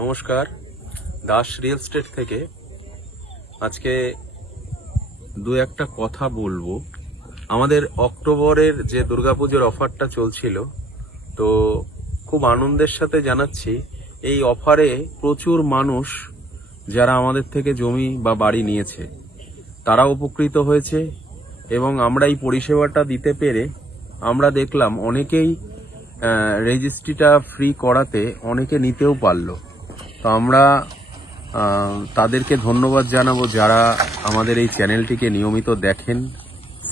নমস্কার, Das real estate থেকে আজকে দু একটা কথা বলবো। আমাদের অক্টোবরের যে দুর্গাপুজোর অফারটা চলছিল, তো খুব আনন্দের সাথে জানাচ্ছি এই অফারে প্রচুর মানুষ যারা আমাদের থেকে জমি বা বাড়ি নিয়েছে তারা উপকৃত হয়েছে এবং আমরা এই পরিষেবাটা দিতে পেরে আমরা দেখলাম অনেকেই রেজিস্ট্রিটা ফ্রি করাতে অনেকে নিতেও পারলো। তো আমরা তাদেরকে ধন্যবাদ জানাবো যারা আমাদের এই চ্যানেলটিকে নিয়মিত দেখেন,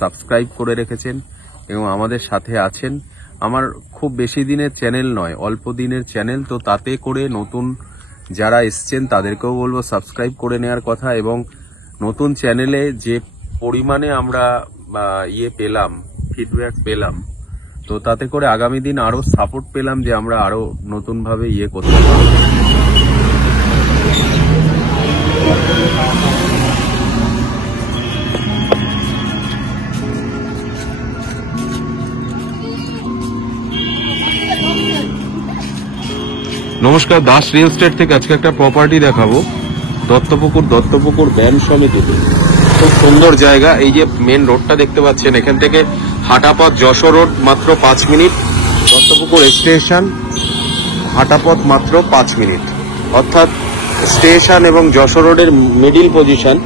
সাবস্ক্রাইব করে রেখেছেন এবং আমাদের সাথে আছেন। আমার খুব বেশি দিনের চ্যানেল নয়, অল্প দিনের চ্যানেল, তো তাতে করে নতুন যারা এসছেন তাদেরকেও বলবো সাবস্ক্রাইব করে নেওয়ার কথা। এবং নতুন চ্যানেলে যে পরিমাণে আমরা পেলাম, ফিডব্যাক পেলাম, তো তাতে করে আগামী দিন আরো সাপোর্ট পেলাম যে আমরা আরো নতুনভাবে করতে পারবো। নমস্কার, দাস রিয়েল এস্টেট থেকে আজকে একটা প্রপার্টি দেখাবো দত্তপুকুর ব্যান সমিতিতে। খুব সুন্দর জায়গা। এই যে মেন রোডটা দেখতে পাচ্ছেন, এখান থেকে হাটাপথ যশোর রোড মাত্র 5 মিনিট, দত্তপুকুর স্টেশন হাটাপথ মাত্র 5 মিনিট, অর্থাৎ স্টেশন এবং যশোর রোডের মিডিল পজিশন।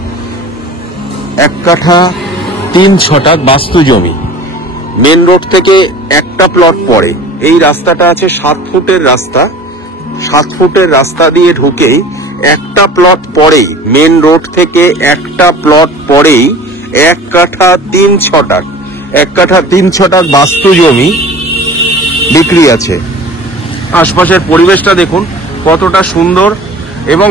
1 কাঠা 3 ছটাক বাস্তু জমি, মেন রোড থেকে একটা প্লট পড়ে। এই রাস্তাটা আছে 7 ফুটের রাস্তা। 7 ফুটের রাস্তা দিয়ে ঢুকেই একটা প্লট পরেই, মেন রোড থেকে একটা প্লট পরেই 1 কাঠা 3 ছটাক 1 কাঠা 3 ছটাক বাস্তু জমি বিক্রি আছে। আশপাশের পরিবেশটা দেখুন কতটা সুন্দর, এবং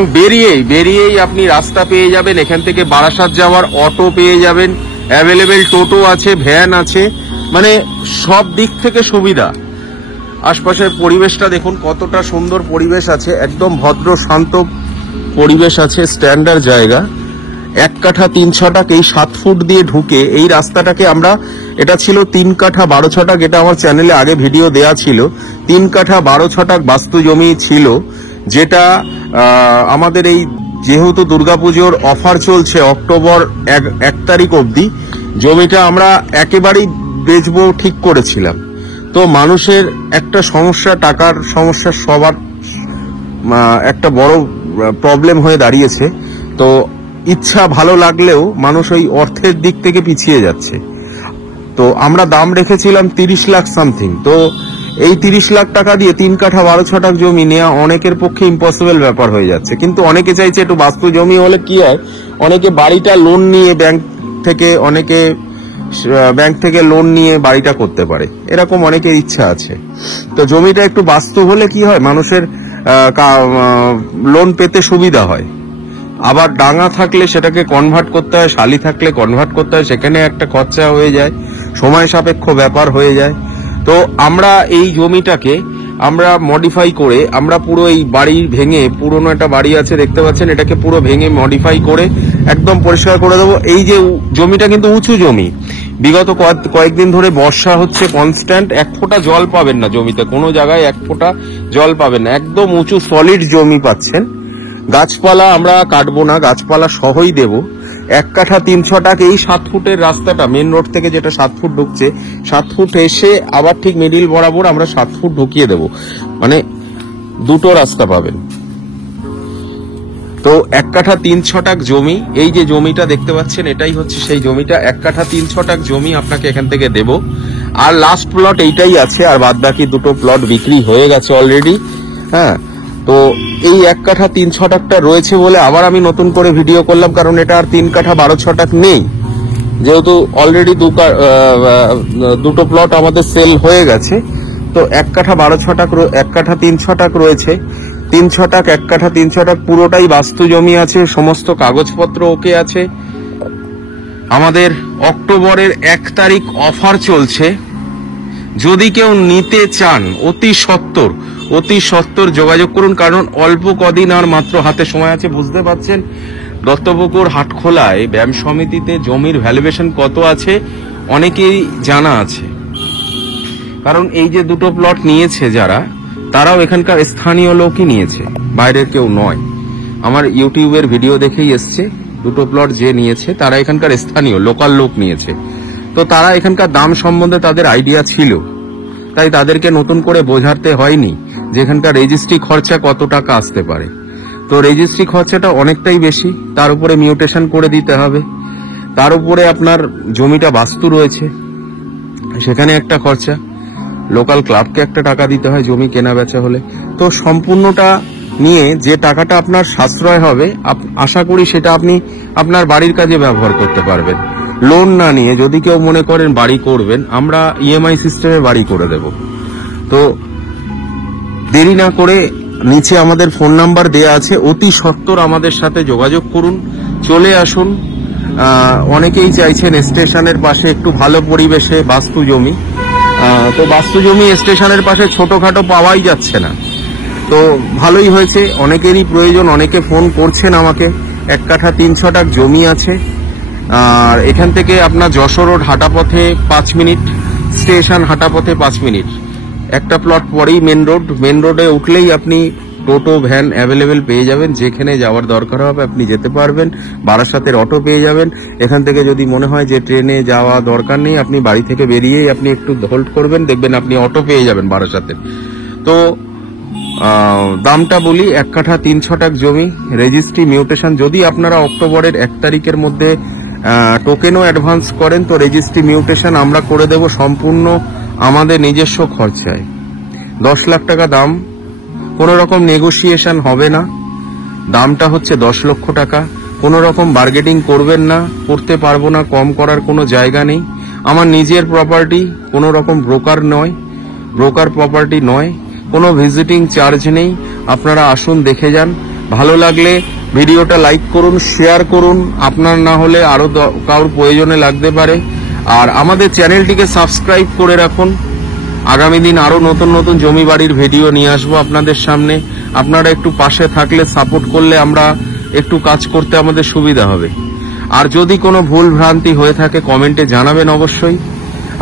বেরিয়েই আপনি রাস্তা পেয়ে যাবেন। এখান থেকে বারাসাত যাওয়ার অটো পেয়ে যাবেন, অ্যাভেলেবেল টোটো আছে, ভ্যান আছে, মানে সব দিক থেকে সুবিধা। আশপাশের পরিবেশটা দেখুন কতটা সুন্দর পরিবেশ আছে, একদম ভদ্র শান্ত পরিবেশ আছে, স্ট্যান্ডার্ড জায়গা। 1 কাঠা 3 ছটাক এই 7 ফুট দিয়ে ঢুকে এই রাস্তাটাকে আমরা, এটা ছিল 3 কাঠা 12 ছটাক, এটা আমার চ্যানেলে আগে ভিডিও দেয়া ছিল। 3 কাঠা 12 ছটাক বাস্তু জমি ছিল, যেটা আমাদের এই যেহেতু দুর্গাপুজোর অফার চলছে অক্টোবর 1 তারিখ অবধি, জমিটা আমরা একেবারেই বেচবো ঠিক করেছিলাম। তো মানুষের একটা সমস্যা, টাকার সমস্যা সবার একটা বড় প্রবলেম হয়ে দাঁড়িয়েছে। তো ইচ্ছা ভালো লাগলেও মানুষ ওই অর্থের দিক থেকে পিছিয়ে যাচ্ছে। তো আমরা দাম রেখেছিলাম 30 লাখ সামথিং। তো এই 30 লাখ টাকা দিয়ে 3 কাঠা 12 ছটাক জমি নেওয়া অনেকের পক্ষে ইম্পসিবল ব্যাপার হয়ে যাচ্ছে। কিন্তু অনেকে চাইছে একটু বাস্তু জমি হলে কি হয়, অনেকে বাড়িটা লোন নিয়ে ব্যাংক থেকে লোন নিয়ে বাড়িটা করতে পারে, এরকম অনেকের ইচ্ছা আছে। তো জমিটা একটু বাস্তু হলে কি হয়, মানুষের লোন পেতে সুবিধা হয়। আবার ডাঙা থাকলে সেটাকে কনভার্ট করতে হয়, শালি থাকলে কনভার্ট করতে হয়, সেখানে একটা খরচা হয়ে যায়, সময় সাপেক্ষ ব্যাপার হয়ে যায়। তো আমরা এই জমিটাকে আমরা মডিফাই করে, আমরা পুরো এই বাড়ি ভেঙে, পুরনো একটা বাড়ি আছে দেখতে পাচ্ছেন, এটাকে পুরো ভেঙে মডিফাই করে একদম পরিষ্কার করে দেবো। এই যে জমিটা কিন্তু উঁচু জমি, বিগত কয়েকদিন ধরে বর্ষা হচ্ছে কনস্ট্যান্ট, 1 ফোঁটা জল পাবেন না জমিতে, কোনো জায়গায় 1 ফোঁটা জল পাবেন না, একদম উঁচু সলিড জমি পাচ্ছেন। গাছপালা আমরা কাটবো না, গাছপালা সহই দেব। 1 কাঠা 3 ছটাক এই 7 ফুটের রাস্তাটা, মেন রোড থেকে যেটা 7 ফুট ঢুকছে, 7 ফুট এসে আবার ঠিক মিডিল বরাবর আমরা 7 ফুট ঢুকিয়ে দেব, মানে দুটো রাস্তা পাবেন। তো 1 কাঠা 3 ছটাক জমি, এই যে জমিটা দেখতে পাচ্ছেন এটাই হচ্ছে সেই জমিটা। 1 কাঠা 3 ছটাক জমি আপনাকে এখান থেকে দেব। আর লাস্ট প্লট এইটাই আছে, আর বাদ বাকি দুটো প্লট বিক্রি হয়ে গেছে অলরেডি। হ্যাঁ, তো এই 1 কাঠা 3 ছটাকটা রয়েছে বলে আবার আমি নতুন করে ভিডিও করলাম, কারণ এটা আর 3 কাঠা 12 ছটাক নেই, যেহেতু অলরেডি দুটো প্লট আমাদের সেল হয়ে গেছে। তো 1 কাঠা 12 ছটাক 1 কাঠা 3 ছটাক রয়েছে। 3 ছটাক 1 কাঠা 3 ছটাক পুরোটাই বাস্তু জমি আছে, সমস্ত কাগজপত্র ওকে আছে। আমাদের অক্টোবরের 1 তারিখ অফার চলছে, যদি কেউ নিতে চান অতি সত্বর যোগাযোগ করুন, কারণ অল্প কদিন আর মাত্র হাতে সময় আছে। বুঝতে পারছেন দত্তপুকুর হাটখোলায় ব্যায়াম সমিতিতে জমির ভ্যালুয়েশন কত আছে অনেকেই জানা আছে, কারণ এই যে দুটো প্লট নিয়েছে যারা, তারাও এখানকার স্থানীয় লোকই নিয়েছে, বাইরের কেউ নয়। আমার ইউটিউবের ভিডিও দেখেই এসছে, দুটো প্লট যে নিয়েছে তারা এখানকার স্থানীয় লোকাল লোক নিয়েছে। তো তারা এখানকার দাম সম্বন্ধে তাদের আইডিয়া ছিল, তাই তাদেরকে নতুন করে বোঝাতে হয়নি যে এখানকার রেজিস্ট্রি খরচা কত টাকা আসতে পারে। তো রেজিস্ট্রি খরচাটা অনেকটাই বেশি, তার উপরে মিউটেশন করে দিতে হবে, তার উপরে আপনার জমিটা বাস্তু রয়েছে, সেখানে একটা খরচা, লোকাল ক্লাবকে একটা টাকা দিতে হয় জমি কেনা বেচা হলে। তো সম্পূর্ণটা নিয়ে যে টাকাটা আপনার সাশ্রয় হবে, আশা করি সেটা আপনি আপনার বাড়ির কাজে ব্যবহার করতে পারবেন। লোন না নিয়ে যদি কেউ মনে করেন বাড়ি করবেন, আমরা ইএমআই সিস্টেমে বাড়ি করে দেব। তো দেরি না করে নিচে আমাদের ফোন নাম্বার দেয়া আছে, অতি সত্বর আমাদের সাথে যোগাযোগ করুন, চলে আসুন। অনেকেই চাইছেন স্টেশনের পাশে একটু ভালো পরিবেশে বাস্তু জমি, তো বাস্তু জমি স্টেশনের পাশে ছোটখাটো পাওয়াই যাচ্ছে না। তো ভালোই হয়েছে, অনেকেরই প্রয়োজন, অনেকে ফোন করছেন আমাকে। 1 কাঠা 3 ছটাক জমি আছে, আর এখান থেকে আপনার যশোর রোড হাঁটা পথে 5 মিনিট, স্টেশন হাঁটা পথে 5 মিনিট, একটা প্লট পরেই মেন রোডে উঠলেই আপনি টোটো ভ্যান অ্যাভেলেবেল পেয়ে যাবেন, যেখানে যাওয়ার দরকার হবে আপনি যেতে পারবেন। বারাসাতের অটো পেয়ে যাবেন। এখান থেকে যদি মনে হয় যে ট্রেনে যাওয়া দরকার নেই, আপনি বাড়ি থেকে বেরিয়েই আপনি একটু হোল্ড করবেন, দেখবেন আপনি অটো পেয়ে যাবেন বারাসাতের। তো দামটা বলি, 1 কাঠা 3 ছটাক জমি, রেজিস্ট্রি মিউটেশন। যদি আপনারা অক্টোবরের 1 তারিখের মধ্যে টোকেনও অ্যাডভান্স করেন, তো রেজিস্ট্রি মিউটেশন আমরা করে দেব সম্পূর্ণ আমাদের নিজস্ব খরচায়। 10 লাখ টাকা দাম, কোনো রকম নেগোসিয়েশন হবে না। দামটা হচ্ছে 10 লক্ষ টাকা। কোনো রকম বার্গেটিং করবেন না, করতে পারবো না, কম করার কোনো জায়গা নেই। আমার নিজের প্রপার্টি, কোনো রকম ব্রোকার প্রপার্টি নয়, কোনো ভিজিটিং চার্জ নেই। আপনারা আসুন, দেখে যান। ভালো লাগলে ভিডিওটা লাইক করুন, শেয়ার করুন, আপনার না হলে আরো কারোর প্রয়োজনে লাগতে পারে। আর আমাদের চ্যানেলটিকে সাবস্ক্রাইব করে রাখুন। আগামী দিন আরো নতুন নতুন জমি বাড়ির ভিডিও নিয়ে আসবো আপনাদের সামনে। আপনারা একটু পাশে থাকলে, সাপোর্ট করলে আমরা একটু কাজ করতে আমাদের সুবিধা হবে। আর যদি কোনো ভুল ভ্রান্তি হয়ে থাকে কমেন্টে জানাবেন অবশ্যই,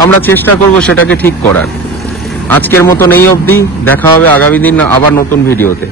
আমরা চেষ্টা করব সেটাকে ঠিক করার। আজকের মতন এই অবধি, দেখা হবে আগামী দিন আবার নতুন ভিডিওতে।